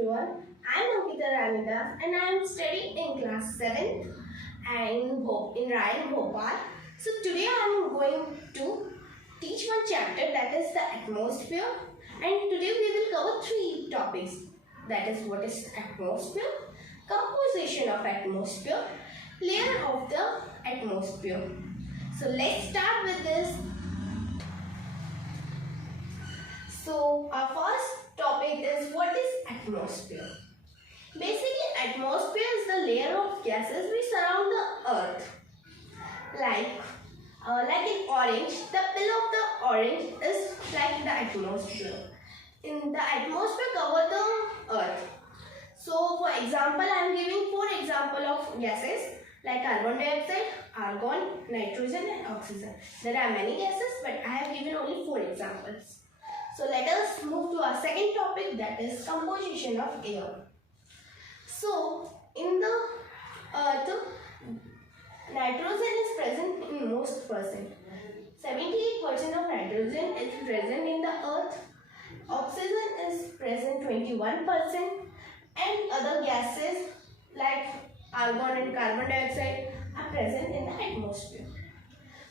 everyone, I am Educator and I am studying in class 7 and in Ryan Bhopal. So today I am going to teach one chapter, that is the atmosphere, and today we will cover 3 topics, that is what is atmosphere, composition of atmosphere, layer of the atmosphere. So let's start with this. So our first topic is what is atmosphere. Basically, atmosphere is the layer of gases which surround the earth. Like in orange, the peel of the orange is like the atmosphere. In the atmosphere cover the earth. So for example, I am giving 4 examples of gases like carbon dioxide, argon, nitrogen and oxygen. There are many gases but I have given only 4 examples. So let us move to our second topic, that is composition of air. So in the earth, nitrogen is present in most percent. 78% of nitrogen is present in the earth. Oxygen is present 21%, and other gases like argon and carbon dioxide are present in the atmosphere.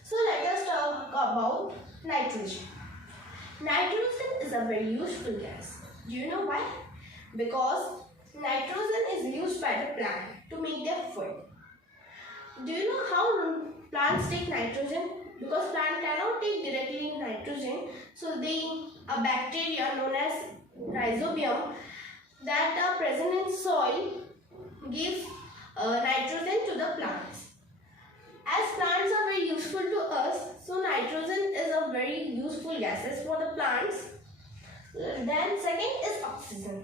So let us talk about nitrogen. Nitrogen is a very useful gas. Do you know why? Because nitrogen is used by the plant to make their food. Do you know how plants take nitrogen? Because plant cannot take directly nitrogen, so a bacteria known as rhizobium that are present in soil gives nitrogen to the plants. As plants are very useful to us, so nitrogen is a very useful gases for the plants. Then second is oxygen.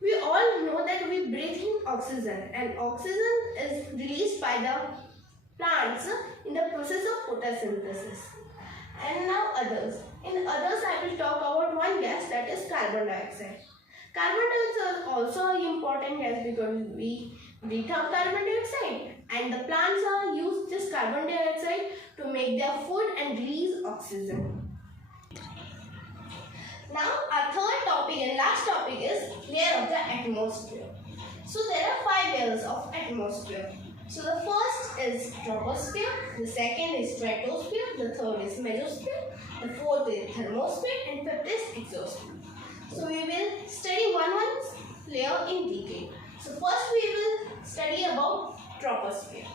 We all know that we breathe in oxygen, and oxygen is released by the plants in the process of photosynthesis. And now others. In others I will talk about one gas, that is carbon dioxide. Carbon dioxide is also an important gas because we breathe out carbon dioxide, and the plants use this carbon dioxide to make their food and release oxygen. Now our third topic and last topic is layer of the atmosphere. So there are 5 layers of atmosphere. So the first is troposphere, the second is stratosphere, the third is mesosphere, the fourth is thermosphere, and fifth is exosphere. So we will study one layer in detail. So first we will study about troposphere.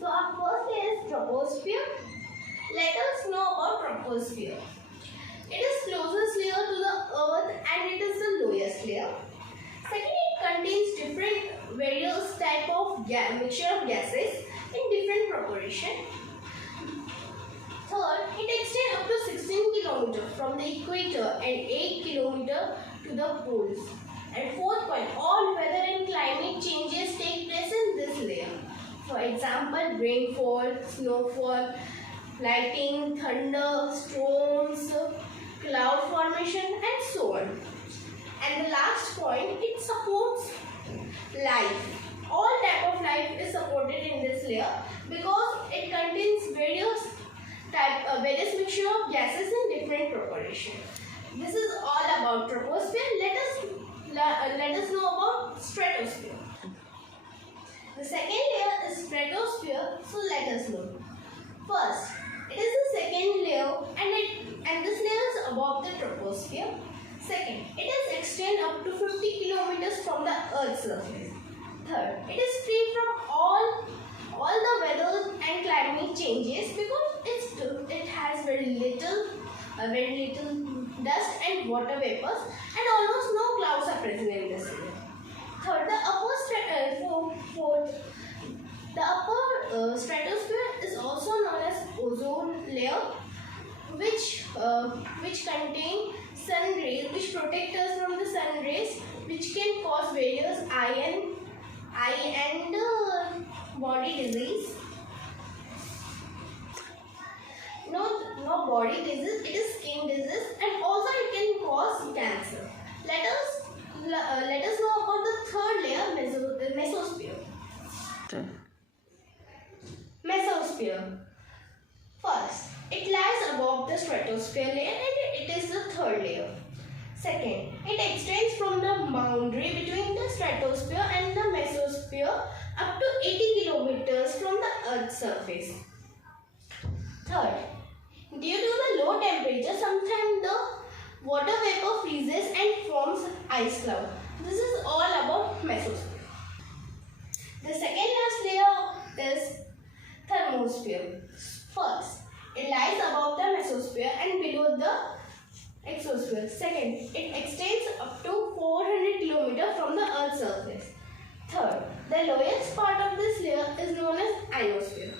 So our first layer is troposphere. Let us know about troposphere. It is closest layer to the earth and it is the lowest layer. Second, it contains different various type of mixture of gases in different proportion. Third, it extends up to 16 km from the equator and 8 km to the poles. And fourth point, all weather and climate changes take place in this layer. For example, rainfall, snowfall, lightning, thunder, storms, cloud formation and so on. And the last point, it supports life. All type of life is supported in this layer because it contains various mixture of gases in different proportion. This is all about troposphere. Let us know about stratosphere. The second layer is stratosphere, so let us know. First, it is the second layer and this layer is above the troposphere. Second, it is extend up to 50 kilometers from the earth's surface. Third, it is free from all the weather and climate changes because it has very little dust and water vapors, and almost no clouds are present in this layer. Third, the upper stratosphere is also known as ozone layer, which contain sun rays, which protect us from the sun rays, which can cause various eye and body disease. No body disease, it is skin disease, and also it can cause cancer. Let us know about the third layer, mesosphere. Mesosphere. First, it lies above the stratosphere layer and it is the third layer. Second, it it extends from the boundary between the stratosphere and the mesosphere up to 80 kilometers from the Earth's surface. Third, due to the low temperature, sometimes the water vapor freezes and forms ice cloud. This is all about mesosphere. The second last layer is thermosphere. First, it lies above the mesosphere and below the exosphere. Second, it extends up to 400 km from the Earth's surface. Third, the lowest part of this layer is known as ionosphere.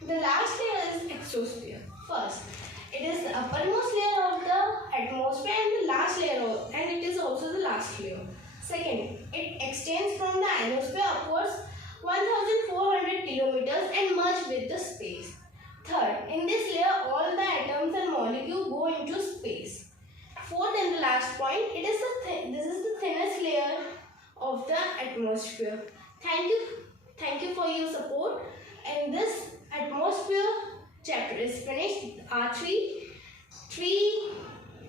The last layer is exosphere. First, it is the uppermost layer of the atmosphere and the last layer and it is also the last layer. Second, it extends from the ionosphere upwards 1400 kilometers and merge with the space. Third, in this layer all the atoms and molecules go into space. Fourth and the last point, this is the thinnest layer of the atmosphere. Thank you for your support. And this atmosphere chapter is finished. Our three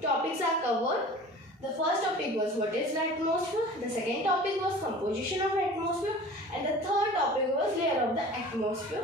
topics are covered. The first topic was what is the atmosphere, the second topic was composition of atmosphere, and the third topic was layer of the atmosphere.